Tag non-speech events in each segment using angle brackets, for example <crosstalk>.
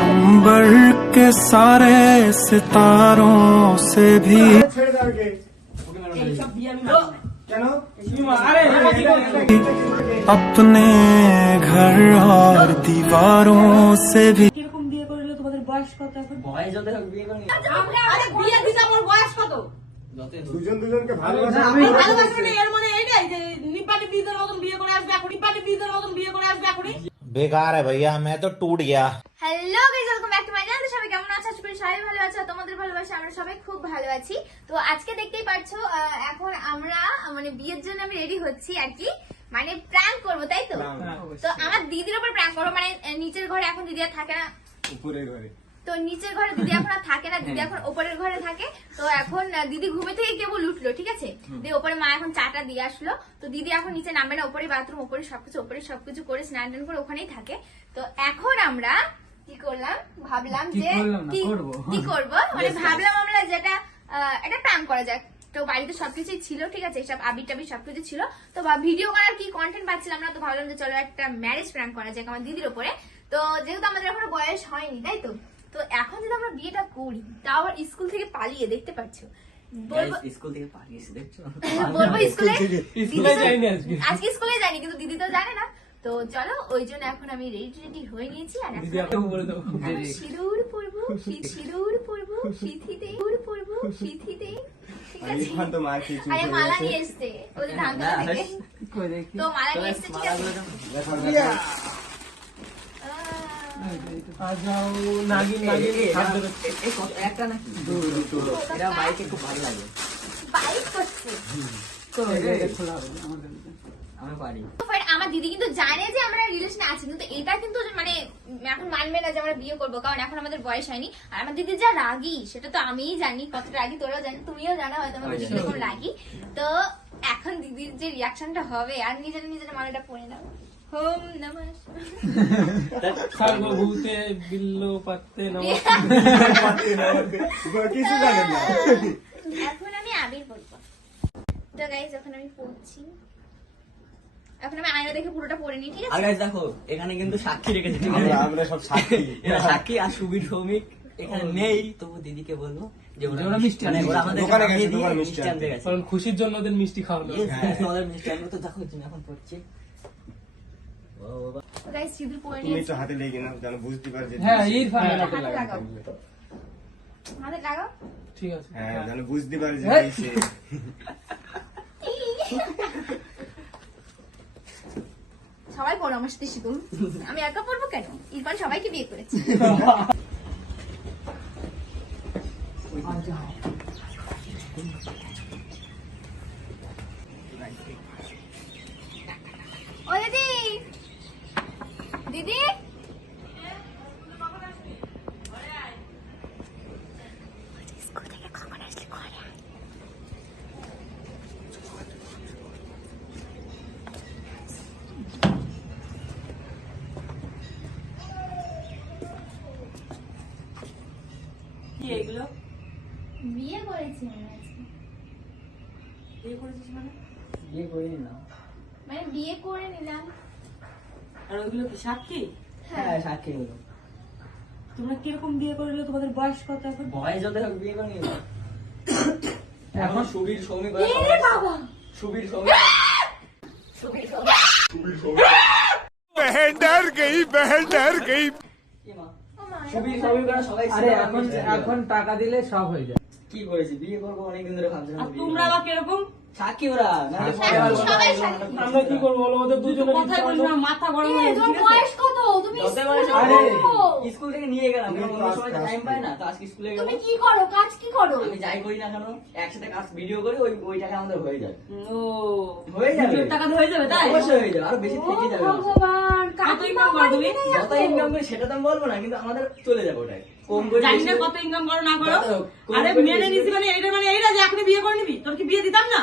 अंबर के सारे सितारों से भी ছেড়ে দাও কে কেন अपने घर और दीवारों से भी কিরকম বিয়ে করলে তোমাদের বয়স কত এখন বয়স যত হোক বিয়ে করে আমরা আরে বিয়ে দিতে আমার বয়স কত দুজন দুজনকে ভালোবাসা আমি ভালোবাসি না এর মানে এইটাই যে নিপাটি বিয়ের মতন বিয়ে করে আসবে এখন নিপাটি বিয়ের মতন বিয়ে করে আসবে বেকার হ্যাঁ ভাইয়া আমি তো টুট গিয়া hello guys welcome back to my channel সবাই কেমন আছো? আশা সবাই ভালো আছো তোমাদের ভালোবাসা আমরা সবাই খুব ভালো আছি। তো আজকে দেখতেই পাচ্ছো এখন আমরা মানে বিয়ের জন্য আমি রেডি হচ্ছি আর কি। মানে প্র্যাঙ্ক করব তাই তো? তো আমার দিদির উপর প্র্যাঙ্ক করব মানে নিচের ঘরে এখন দিদি থাকে না। উপরের ঘরে। তো নিচের ঘরে দিদি এখন আর থাকে না দিদি এখন ওপরের ঘরে থাকে। তো এখন দিদি ঘুমে থেকে কেবল উঠল ঠিক আছে? দিয়ে ওপরে মা এখন চাটা দিয়ে আসলো। তো দিদি এখন নিচে নামবে না ওপরে বাথরুম ওপরে সবকিছু ওপরে সবকিছু করে স্নান টান করে ওখানেই থাকে। তো এখন আমরা কি করলাম? ভাবলাম যে কি কি করব? মানে ভাবলাম আমরা যেটা আহ, একটা প্ল্যান করা যাক। তো বাড়িতে সবকিছুই ছিল ঠিক আছে? সব আবির টাবির সবকিছু ছিল। তো ভিডিও করার কি কন্টেন্ট পাচ্ছিলাম না তো ভাবলাম যে চলো একটা ম্যারেজ প্ল্যান করা যাক আমার দিদির ওপরে। তো যেহেতু আমাদের এখনও বয়স হয়নি তাই তো? তো এখন যদি আমরা বিয়েটা করি তাও আবার স্কুল থেকে পালিয়ে দেখতে পাচ্ছ স্কুল থেকে পাঠিয়েছি দেখছ? <laughs> বলব স্কুলে? <laughs> স্কুলে যাইনি আজকে। আজকে স্কুলে যাইনি কিন্তু দিদি তো জানে না। তো চলো ওই জন্য এখন আমি রেডি রেডি হয়ে নিয়েছি আর সিঁদুর পরবো সিঁদুর পরবো সিথিতে পরবো সিথিতে। তো আরে মালা নিয়ে এসছে। ওদের থেকে? তো মালা নিয়ে এসছে ঠিক আছে? But আমার দিদি কিন্তু জানে যে আমরা রিলেশনে আছি, কিন্তু এটা কিন্তু মানে এখন মানবে না যে আমরা বিয়ে করব, কারণ এখন আমাদের বয়স হয়নি। আর আমার দিদি যা রাগি, সেটা তো আমিই জানি কতটা রাগি, তোরাও জানি, তুমিও জানো, হয়তো আমার দিদি কীরকম রাগি। তো এখন দিদির যে রিয়াকশনটা হবে, আর নিজের নিজের মালাটা পরে নাও। নমঃ সর্বভূতে বিল্লো পাত্তে নম কিছু জানেন না। এখন আমি আবির বলব। তো গাইজ এখন আমি পড়ছি। এখন আমি আয়না দেখে পুরোটা পড়ে নিই ঠিক আর আছে দেখো এখানে কিন্তু সাক্ষী রেখেছে ঠিক আছে? আমরা আমরা সব সাক্ষী। <laughs> এরা সাক্ষী আর সুবীর সৌমিক এখানে নেই তবু দিদিকে বলব যে ওরা মিষ্টি মানে ওরা আমাদের দোকানে গেছে, দোকানে মিষ্টি মিষ্টি আনতে গেছে। কারণ খুশির জন্য ওদের মিষ্টি খাওয়ানো। Yes, yes, মিষ্টি তো দেখো এখন পড়ছে। সিঁদুর পরে তুমি তো হাতে লেগে নাও যেন বুঝতে পারে হ্যাঁ ইরফান হ্যাঁ, লাগাও। হাতে লাগাও। ঠিক আছে। হ্যাঁ যেন বুঝতে পারে যে। সবাই পড়ো আমার সাথে শিখুন। আমি একা পড়ব কেন? ইরফান সবাইকে বিয়ে করেছে। ও দিদি দিদি স্কুল থেকে খবর আসলে ঘরে আয়। কি এগুলো? বিয়ে করেছি বিয়ে করেছিস মানে? বিয়ে করে নিলাম মানে বিয়ে করে নিলাম। আর ওইগুলো কি সাক্ষী? হ্যাঁ। সাক্ষী হলো তোমরা কীরকম বিয়ে করলে? তোমাদের বয়স কত এখন? বয়স যত হোক বিয়ে করে নিলাম। <coughs> এখন সুবীর সৌমিক ওরা এরে সবাই- বাবা! সুবীর সৌমিক। কি মা? ও মা, সুবীর করে সবাই আরে এখন এখন টাকা দিলে সব হয়ে যায়। কি করেছি? বিয়ে করব অনেকদিন ধরে ভাবছিলাম আর তোমরা। আবার কীরকম? সাক্ষী ওরা নাহলে সাক্ষী, পরে বলব, সবাই আমরা কি করব বলো? ওদের দুজনের কথাই বলিস না মাথা গরম হয়ে এ, গেছে, তোমার ঠিক আছে? বয়স কত? তুমি স্কুল বয়স আরে, করো। স্কুল থেকে নিয়ে গেলাম। তুমি কারণ তো অন্য আজকে সময় টাইম পাই না তো আজকে স্কুলে তুমি কি করো? কাজ কি করো? আমি যাই করি না কেন একসাথে কাজ ভিডিও করি ওই ওই টাকা আমাদের হয়ে যাবে ও হয়ে যাবে। টাকা হয়ে যাবে তাই? অবশ্যই হয়ে যাবে আরও বেশি থেকে যাবে। ভগবান কত ইনকাম করো তুমি? যত ইনকাম করি সেটা তো আমি বলব না কিন্তু আমাদের চলে যাবে ওটাই। কম জানি না কত ইনকাম করো না করো? আরে মেনে নিছি মানে এইটা মানে এইটা যে এখনই বিয়ে করে নিবি তোর কি বিয়ে দিতাম না?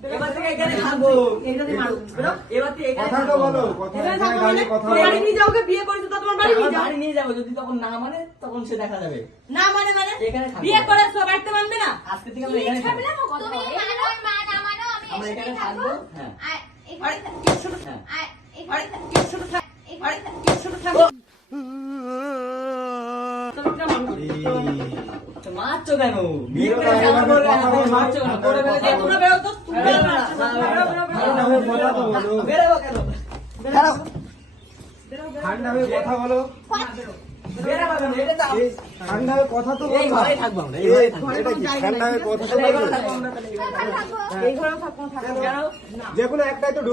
যে কোনো একটাই তো ঢুকতে দেবে আমরা এসে কোনটা যাব। থাকব? তুমি কোনটা থাকবে তাই বলো এই লজ্জা করে না? তুমি কেন গায়ে দিচ্ছিস বেশ কথা বলে হাত দেবে না ওর আরে যথেষ্ট ওরা তো এখানে কেন? বিয়ে করে না কেন? আরে আরে আরে দেখি আছে একটা কথা বলি দিদি রাত দিও না, রাত দেখো, দিও না। ওর সাথে তো বিয়ে করতাম কি আগে করতে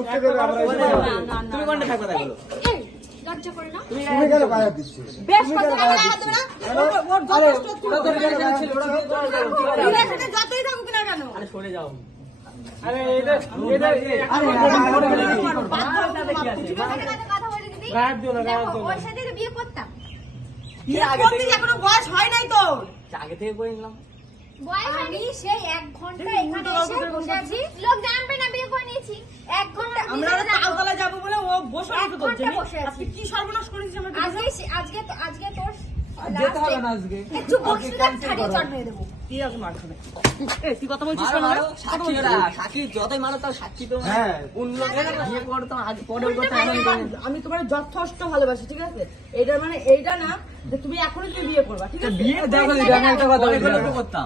থেকে এখনও বয়স হয় নাই তো আগে থেকে করে নিলাম। আমি সেই এক ঘণ্টা এখানে এসে বসে আছি। লোক জানবে না বিয়ে করে নিয়েছি। এক ঘণ্টা আমরা তালতলা যাব। বলে ও বসে আছে তোর জন্য আজকে কি সর্বনাশ করেছিস আমাকে আজকে আজকে আজকে তোর যেতে হবে না আজকে। একটু বসে থাক ছাড়িয়ে চট মেরে দেবো। কি আছে মার খাবে। এ তুই কথা বলছিস কেন সাক্ষী যতই মারো তাও সাক্ষী তো হ্যাঁ। কোন বিয়ে করে তো আগে পরের কথা আমি তোমার যথেষ্ট ভালোবাসি ঠিক আছে? এটা মানে এইটা না যে তুমি এখনই তুমি বিয়ে করবা ঠিক আছে? বিয়ে দেখো আমি একটা কথা করতাম।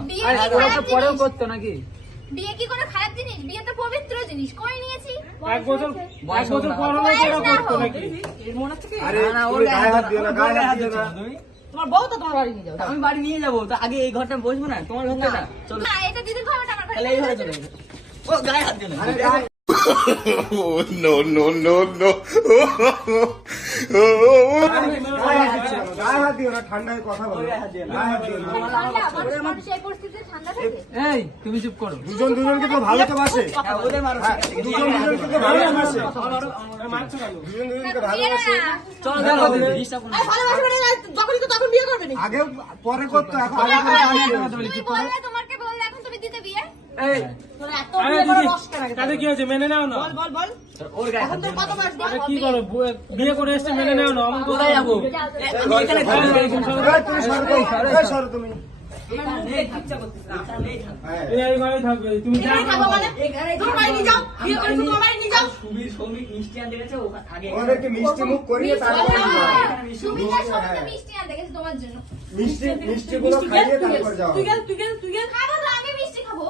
খারাপ জিনিস? করতো নাকি? বিয়ে কি কোনো খারাপ জিনিস? বিয়ে তো পবিত্র জিনিস করে নিয়েছি? এক বছর এক বছর পর হলে করতো নাকি? এর মনে হচ্ছে কি? আরে না, ওর গায়ে হাত দিও না গায়ে হাত হাত দিও না। তুমি তোমার বউ তো তোমার বাড়ি নিয়ে যাও আমি বাড়ি নিয়ে যাব তো আগে এই ঘরটা বসবো না? তোমার ঘরটা না। চলো। এটা দিদির ঘর ওটা আমার ঘর। তাহলে এই ঘরে চলে যাব। ও গায়ে হাত দিও না no, no, no, no. হয়ে এই পরিস্থিতিতে ঠান্ডা থাকে? এই তুমি চুপ করো দুজন দুজনকে তো ভালো তো বাসে হ্যাঁ, হ্যাঁ, দুজন দুজনকে তো ভালো বাসে মারছো কেন দুজন দুজনকে বিয়ে ভালোবাসে না। চলো দেখো ডিস্টার্ব করো আরে ভালোবাসবে না যখনই তো তখন বিয়ে করবে না আগে পরে করতো এখন আগে তাতে কি হয়েছে মেনে নাও না? কি করো বিয়ে করে এসছে মেনে নাও না আমার কোথায় যাব? এ, আমি এখানে থাকব। এই, তুমি সরো। তো, এই, সরো তুমি। এখানেই থাকব। এখানেই থাকব। হ্যাঁ। এই ঘরে থাকবে তুমি যা এখানে থাকো মানে? এখানেই তোমার বাড়ি নিয়ে যাও বিয়ে আমি করেছ তোমার বাড়ি নিয়ে যাও। সুবীর শ্রমিক মিষ্টি মুখ করিয়ে তারপরে মিষ্টি যাও। তুমি তার সমস্ত মিষ্টি আনতে গেছে তোমার জন্য। মিষ্টি মিষ্টি গুলো খাইয়ে তারপর যাও। তুই গেল তুই গেল তুই গেল। খাব তো আমি মিষ্টি খাব ও ও তো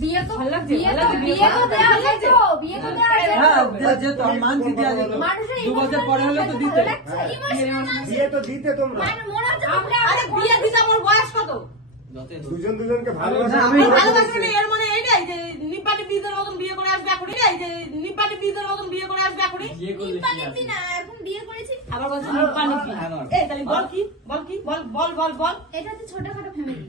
বিয়ে তো দিতে। তোমরা। বিয়ে দিতে আমার বয়স কত? দুজন দুজনকে ভালোবাসে আমি ভালোবাসি না, এর মানে এইটাই যে নিপাটি বিয়েদের মতন বিয়ে করে আসবে এখনই এটাই যে নিপাটি বিয়েদের মতন বিয়ে করে আসবে এখনই। আছে? না এখন বিয়ে করেছি। আবার বলছে নিপানি কি হ্যাঁ, এই তাহলে বল কি বল কি বল বল বল বল। এটা হচ্ছে ছোটখাটো ফ্যামিলি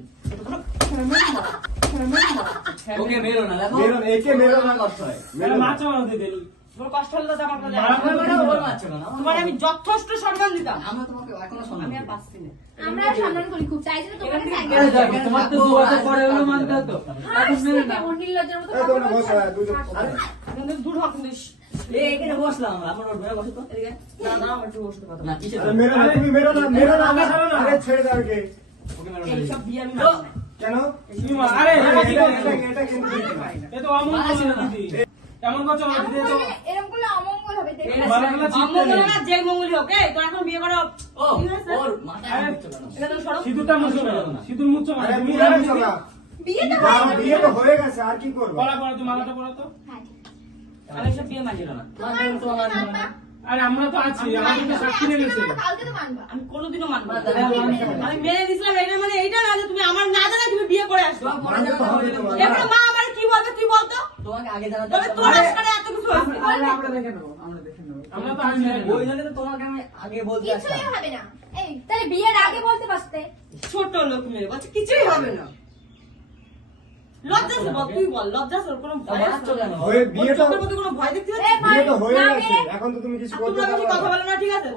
ওকে মেরো না দেখো। মেরো একে মেরো না। কষ্ট হয়। মারছো কেন দিদি তোমার কষ্ট হলে তো আমার মারছো কেন? আমার তোমার আমি যথেষ্ট সম্মান দিতাম। আমরা তোমাকে এখনও সম্মান আমি আর পাচ্ছি না। আমরা সম্মান করি খুব চাই জন্য তোমাকে চাই এখানে থাকব, তোমার তো দু বছর হলো মানতে হতো। এখন নাও। কেমন নির্লজ্জের মতো এই কথা তোমরা বলছো। বসো দুজন আরে, কিন্তু দূর হোক কিন্তু এই কথা আমি মানি দিতে তো করলে- অমঙ্গল হবে দেখো। অমঙ্গল না এখন বিয়ে করো। ও, ওর মাথায় হাত দিচ্ছ কেন? এটা তুমি সরো। সিঁদুরটা মুছো। না সিঁদুর মুছো না তুমি বিয়ে দিছো বিয়ে তো হয়ে বিয়ে তো হয়ে গেছে আর কি করব? পড়া পড়া তুমি মালাটা পড়া তো। হ্যাঁ, আমি সব বিয়ে মানি না। তোমার তোমার? আরে আমরা তো আছি আমাদের তো সাক্ষী আজকে কালকে তো মানবা। আমি কোনোদিনও মানবো না। মাথায় হাত দিচ্ছ কেন? আমি মেনে দিছিলাম এটা মানে এইটা না যে তুমি আমার না জানা তুমি বিয়ে করে আসবে তোমার পরে যাবে হবে তোমার। এবার মা আমার কি বলবে তুই বলতো? তোমাকে আগে জানাতে তবে তোর আজকালে এত কিছু হয়েছে আমরা তো আছি। ওই জন্য তো তোমাকে আমি আগে বলতে কিছুই হবে না। এই তাহলে বিয়ের আগে বলতে পারতে। ছোট লোক মেয়ে বলছে কিছুই হবে না। এখন তো তুমি কিছু করতে পারবে না। ঠিক আছে?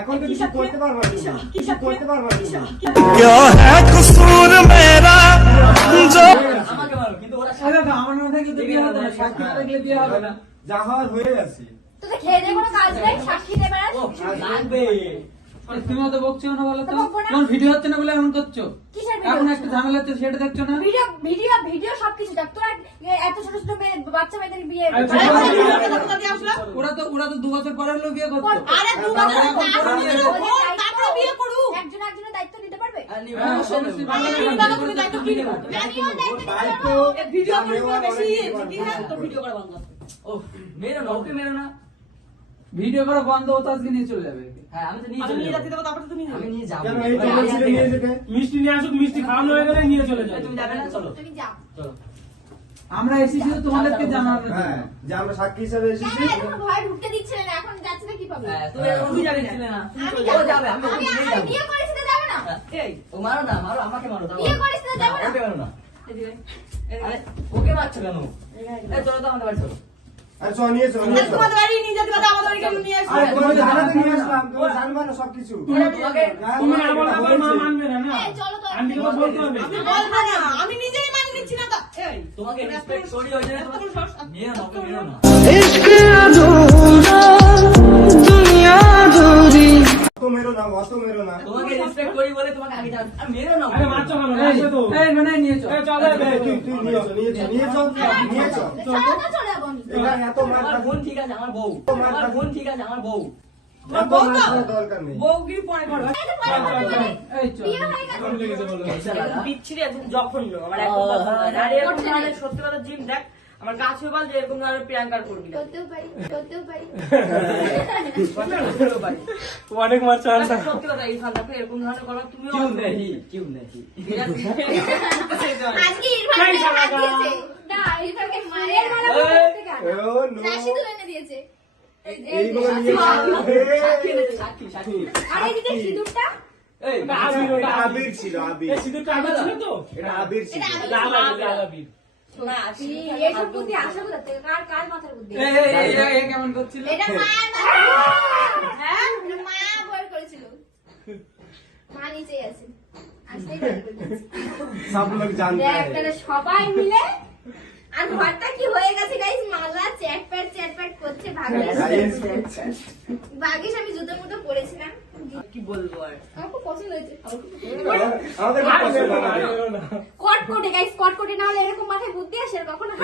এখন তো কিছু করতে পারবে না। কিছু করতে পারবে না। আমার মাথায় কিন্তু বিয়ে হবে না সাক্ষী হ্যাঁ। থাকলে বিয়ে হবে না। যা হওয়ার হয়ে গেছে। তোদের খেয়ে দেয় কোনো কাজ নেই? সাক্ষী দেবে না? তুমি অত বকছো না বলো তো তো বকবো না। তোমার ভিডিও হচ্ছে না বলে এমন করছ এখন একটা ঝামেলা হচ্ছে সেটা দেখছ না ভিডিও ভিডিও ভিডিও সবকিছু দেখ তোরা এত ছোট ছোট মেয়ে বাচ্চা মেয়েদের বিয়ে আরে আরে বাবা, ওই ভিডিওটা কোথা থেকে আসলো? ওরা তো ওরা তো দু বছর পরে হলো বিয়ে করতো আরে দু বছর তারপরে বিয়ে বিয়ে করতো। করুক, তারপরে বিয়ে করুক। একজন একজনের দায়িত্ব নিতে পারবে আর নিবে, হ্যাঁ, অবশ্যই অবশ্যই নেবে। ভালো এই লাগে। দাদা তুমি দায়িত্ব কি নেবে? আমিও দায়িত্ব নিতে দায়িত্ব পারব এ ভিডিও করে বেশি অনেক ইয়ে, ব্যাপার। কি হ্যাঁ তো ভিডিও করা বন্ধ ও, মেরো না, ওকে মেরো না। ভিডিও করা বন্ধ হতো আজকে নিয়ে চলে যাবে। হ্যাঁ, আমি তো নিয়ে চলে যাব। যাচ্ছি দেবো তুমি আমি নিয়ে নিয়ে যাব। কেন এই তো বলছিলে নিয়ে যেতে? মিষ্টি নিয়ে আসুক মিষ্টি খাওয়ানো হয়ে গেলে নিয়ে চলে যাবে তুমি যাবে। না চলো। তুমি যাও। চলো। আমরা এসেছি তো তোমাদেরকে জানানোর হ্যাঁ জন্য যে আমরা সাক্ষী হিসাবে এসেছি। কেন ভয় ঢুকতে দিচ্ছিলে না এখন যাচ্ছে না কি পাবে হ্যাঁ, তুমি যাবে না। আমি যাবে আমি ওকে আমি নিয়ে আমি যাব বিয়ে করেছি তো যাবে না। এই, ও মারো না মারো আমাকে মারো বিয়ে করিস না, যাব না। ওকে মারো না। আরে, ওকে মারছো কেন? এই, চলো তো আমাদের বাড়ি চলো। আর চল নিয়ে চল নিয়ে আরে বাড়ি নিয়ে যেতে পারো আমাদের বাড়ি নিয়ে আসবে? আরে তোমাদের জানাতে নিয়ে আসলাম তুমি জানবে না সবকিছু। ওরা তোমাকে তুমি আমার মা মানবে না না? চলো তো। আন্টিকে তো বলতে হবে? আমি বলব না আমি নিজেই মানে নিচ্ছি না তো। এই তোমাকে রেসপেক্ট করি ওই জন্য এত তোমাকে না ওকে না অত মেরো না অত মেরো না। তোমাকে রেসপেক্ট করি বলে তোমাকে আগে জান আর মেরো না। আরে মারছো কেন? আসবে তো। এই নিয়ে চল এই, চল এই, এই, তুই তুই নিয়ে চল নিয়ে চল নিয়ে চল নিয়ে চল। চলো। তো চলে যাব এটা এত মার আমার বোন ঠিক আছে আমার বউ। আমার বোন ঠিক আছে আমার বউ। এত মার খাওয়ার দরকার নেই। বউগিরি পরে করো এই তো পরে বলতে হবে। এই চল। বিয়ে গেছে। কেমন লেগেছে বলো? বিচ্ছিরি একদম জঘন্য। আমার একদম পছন্দ না। আর এরকম ধরনের সত্যি কথা জিম দেখ। আমার গা ছুঁয়ে বল যে এরকম ধরনের প্রিয়াঙ্কার করবি। করতেও পারি করতেও পারি অনেক সত্যি কথা ইরফান দেখো এরকম ধরনের করবা তুমিও কিউ নেই কিউ নেই। আজকে ইরফান এই ভাই শালা হাত গা। দিয়েছে। না ইরফানকে মারের মারা থেকে ও নো। রাশি তুলে এনে দিয়েছে। এইগুলো নিয়ে সাক্ষী সাক্ষী সাক্ষী আর এদিকে সিঁদুরটা? আবির ছিল আবির। সিঁদুরটা আগে ছিল তো? এটা আবির ছিল। লাল আবির, করেছে। সবাই মিলে আর ঘরটা কি হয়ে গেছে গাইস মালা চ্যাটপ্যাট চ্যাটপ্যাট করছে ভাগিস ভাগিস আমি জুতো মুতো পরেছিলাম। কি বলব আর? আমার পছন্দ হয়েছে? আমাদের পছন্দ হয়। কটকটে গাইস কটকটে না হলে এরকম মাথায় বুদ্ধি আসে কখনো?